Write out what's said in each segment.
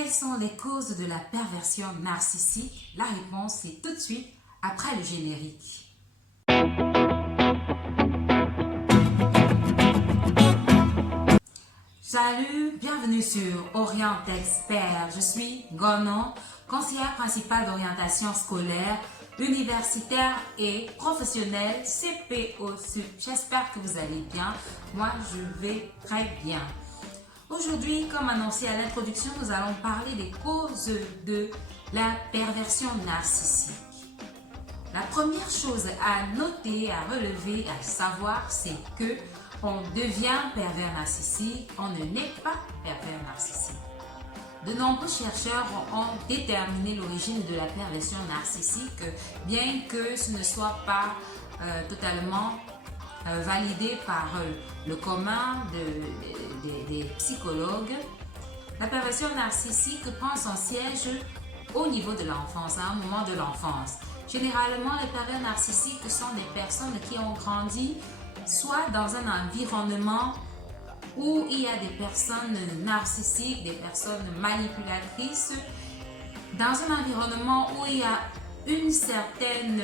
Quelles sont les causes de la perversion narcissique? La réponse est tout de suite après le générique. Salut, bienvenue sur Orient Expert. Je suis Gonon, conseillère principale d'orientation scolaire, universitaire et professionnelle CPO Sud. J'espère que vous allez bien. Moi, je vais très bien. Aujourd'hui, comme annoncé à l'introduction, nous allons parler des causes de la perversion narcissique. La première chose à noter, à relever, à savoir, c'est que on devient pervers narcissique, on ne naît pas pervers narcissique. De nombreux chercheurs ont déterminé l'origine de la perversion narcissique, bien que ce ne soit pas totalement validé par le commun des psychologues. La perversion narcissique prend son siège au niveau de l'enfance, à un moment de l'enfance. Généralement, les pervers narcissiques sont des personnes qui ont grandi soit dans un environnement où il y a des personnes narcissiques, des personnes manipulatrices, dans un environnement où il y a une certaine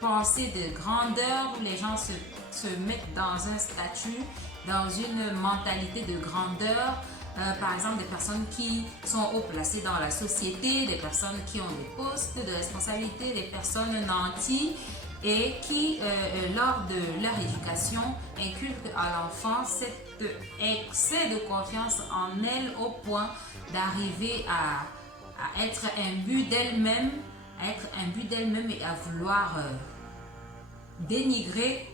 pensée de grandeur, où les gens se mettent dans un statut, dans une mentalité de grandeur. Par exemple, des personnes qui sont haut placées dans la société, des personnes qui ont des postes de responsabilité, des personnes nanties et qui, lors de leur éducation, inculquent à l'enfant cet excès de confiance en elle au point d'arriver à être imbu d'elle-même, et à vouloir dénigrer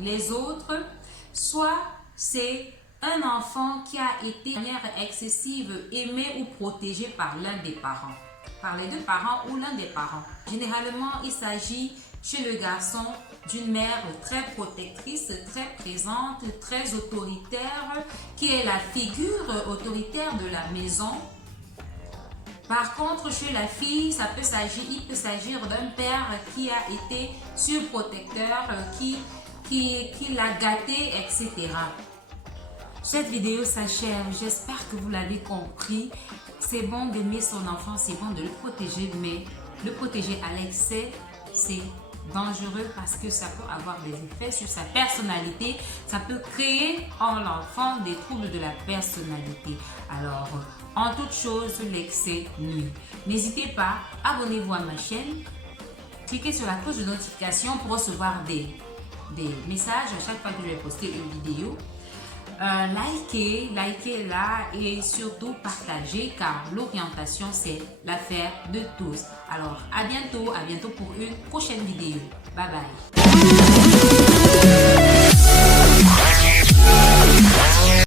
les autres. Soit c'est un enfant qui a été de manière excessive aimé ou protégé par l'un des parents, par les deux parents ou l'un des parents. Généralement, il s'agit chez le garçon d'une mère très protectrice, très présente, très autoritaire, qui est la figure autoritaire de la maison. Par contre, chez la fille, il peut s'agir d'un père qui a été surprotecteur, qui l'a gâté, etc. Cette vidéo s'achève. J'espère que vous l'avez compris. C'est bon d'aimer son enfant, c'est bon de le protéger, mais le protéger à l'excès, c'est dangereux parce que ça peut avoir des effets sur sa personnalité. Ça peut créer en l'enfant des troubles de la personnalité. Alors, en toute chose, l'excès nuit. N'hésitez pas, abonnez-vous à ma chaîne. Cliquez sur la cloche de notification pour recevoir des messages à chaque fois que je vais poster une vidéo. Likez là et surtout partagez car l'orientation c'est l'affaire de tous. Alors à bientôt pour une prochaine vidéo. Bye bye.